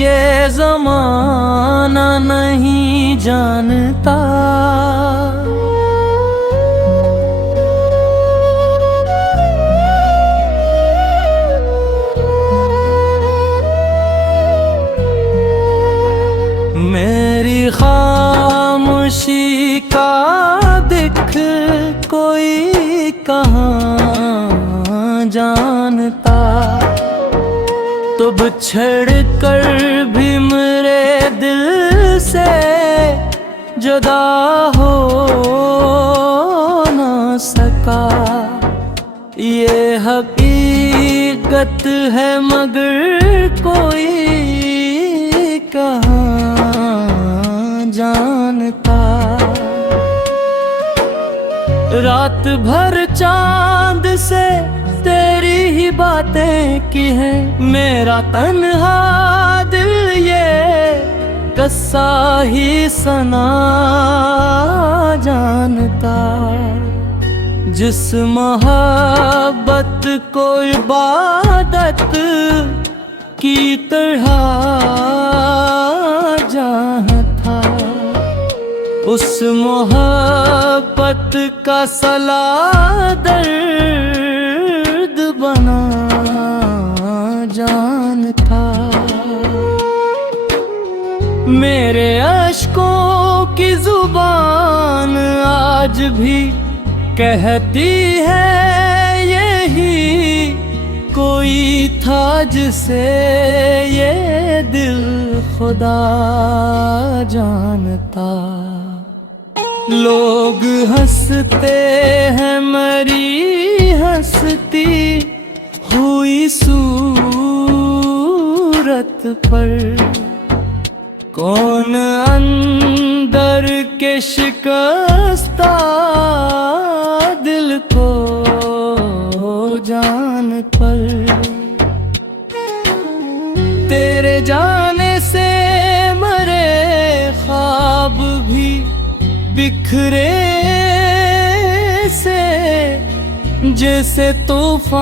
ये ज़माना नहीं जानता। मेरी खामोशी का दिख कोई कहाँ जानता। तो बिछड़ कर भी मेरे दिल से जुदा हो ना सका। ये हकीकत है मगर कोई कहाँ जानता। रात भर चांद से तेरी ही बातें की है। मेरा तन्हा दिल ये कस्सा ही सना जानता। जिस मोहब्बत को इबादत की तरह जहाँ था, उस मोहब्बत का सला दर्द बना जानता। मेरे अश्कों की जुबान आज भी कहती है यही कोई था जिसे ये दिल खुदा जानता। लोग हंसते हैं मरी हंसती हुई सूरत पर। कौन अंदर के शिकस्ता दिल को जान पर। तेरे जाने से मरे ख्वाब भी बिखरे से जैसे तूफान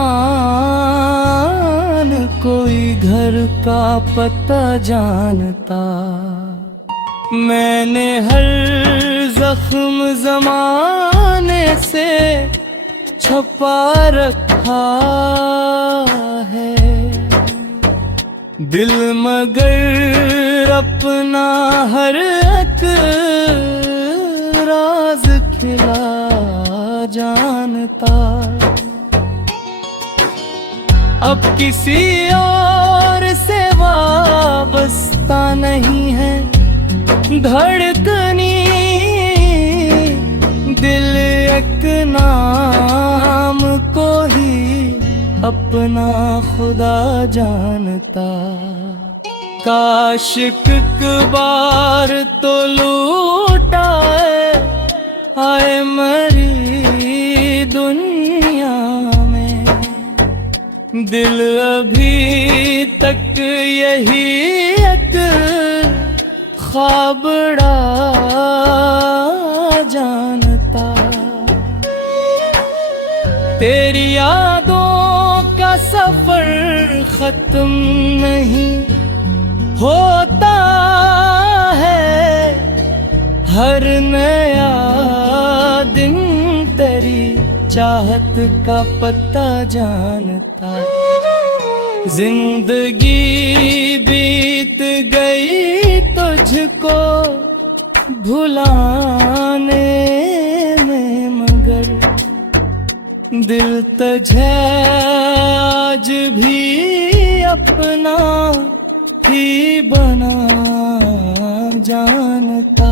कोई घर का पता जानता। मैंने हर जख्म ज़माने से छुपा रखा है। दिल मगर अपना हर एक राज खिला जानता। अब किसी और से वाबस्ता नहीं है धड़कनी। दिल एक नाम को ही अपना खुदा जानता। काश एक बार तो लूटा आए मरी दुनिया में। दिल अभी तक यही एक ख्वाबड़ा जानता। तेरी यादों का सफर खत्म नहीं होता है। हर नया दिन तेरी चाहत का पता जानता। जिंदगी बीत गई तुझको भुलाने में मगर दिल तुझे आज भी अपना ही बना जानता।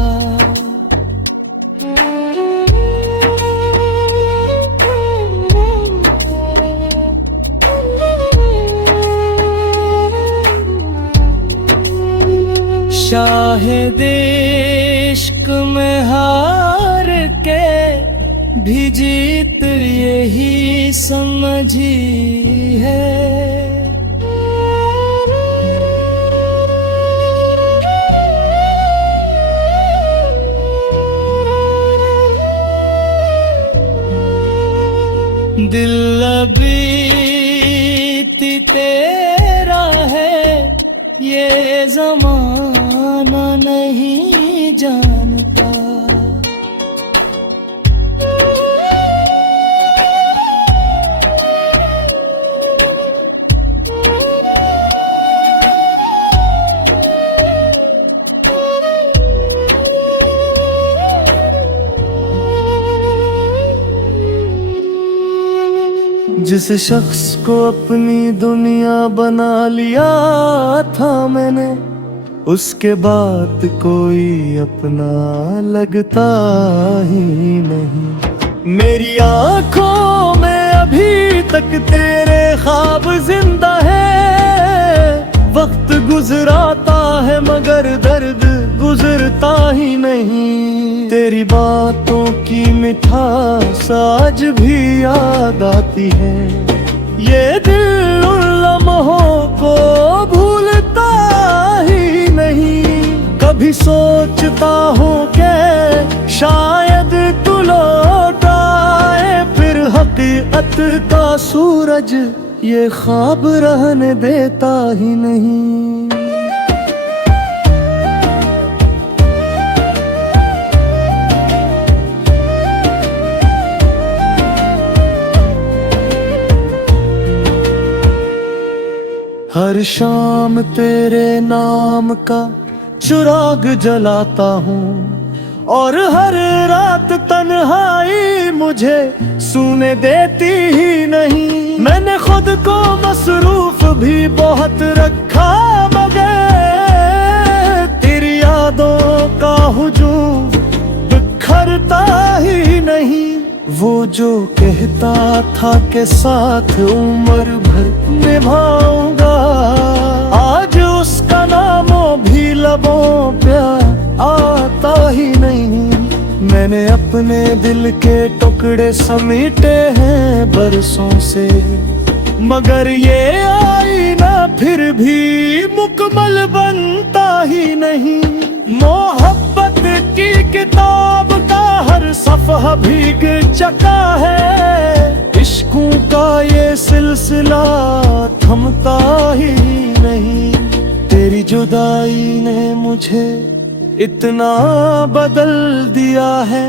शाहिद इश्क में हार के भी जीत यही समझी है। दिल अभी तेरा है ये जमाना नहीं जानता। जिस शख्स को अपनी दुनिया बना लिया था मैंने, उसके बाद कोई अपना लगता ही नहीं। मेरी आंखों में अभी तक तेरे ख्वाब जिंदा है। वक्त गुजराता है मगर दर्द गुजरता ही नहीं। तेरी बातों की मिठास आज भी याद आती है। ये दिल उन लम्हों को भूलता ही नहीं। कभी सोचता हूँ कि शायद तू लौट आए, फिर हकीकत का सूरज ये ख्वाब रहने देता ही नहीं। हर शाम तेरे नाम का चिराग जलाता हूँ, और हर रात तन्हाई मुझे सूने देती ही नहीं। मैंने खुद को मसरूफ भी बहुत रखा मगर तेरी यादों का हुजूम बिखरता ही नहीं। वो जो कहता था कि साथ उम्र भर निभाऊंगा, आज उसका नामो भी लबों पे आता ही नहीं। मैंने अपने दिल के टुकड़े समेटे हैं बरसों से, मगर ये आईना फिर भी मुकम्मल बनता ही नहीं। मोहब्बत की किताब का हर सफ़हा भीग चुका है। इश्कों का ये सिलसिला थमता ही नहीं। तेरी जुदाई ने मुझे इतना बदल दिया है,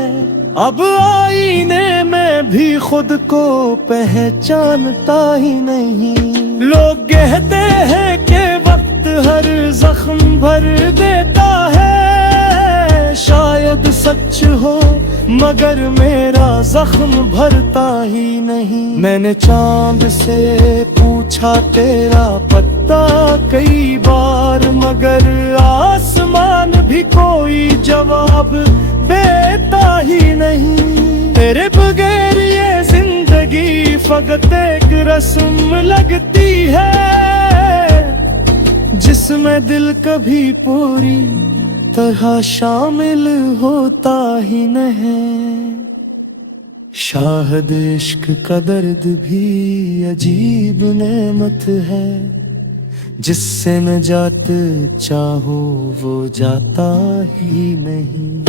अब आईने में भी खुद को पहचानता ही नहीं। लोग कहते हैं कि वक्त हर जख्म भर देता है, शायद सच हो मगर मेरा जख्म भरता ही नहीं। मैंने चांद से पूछा तेरा पता कई बार, मगर आसमान भी कोई जवाब देता ही नहीं। तेरे बगैर ये जिंदगी फकत एक रस्म लगती है, जिसमें दिल कभी पूरी तरह शामिल होता ही नहीं। शाहद इश्क का दर्द भी अजीब नेमत है, जिससे न जात चाहो वो जाता ही नहीं।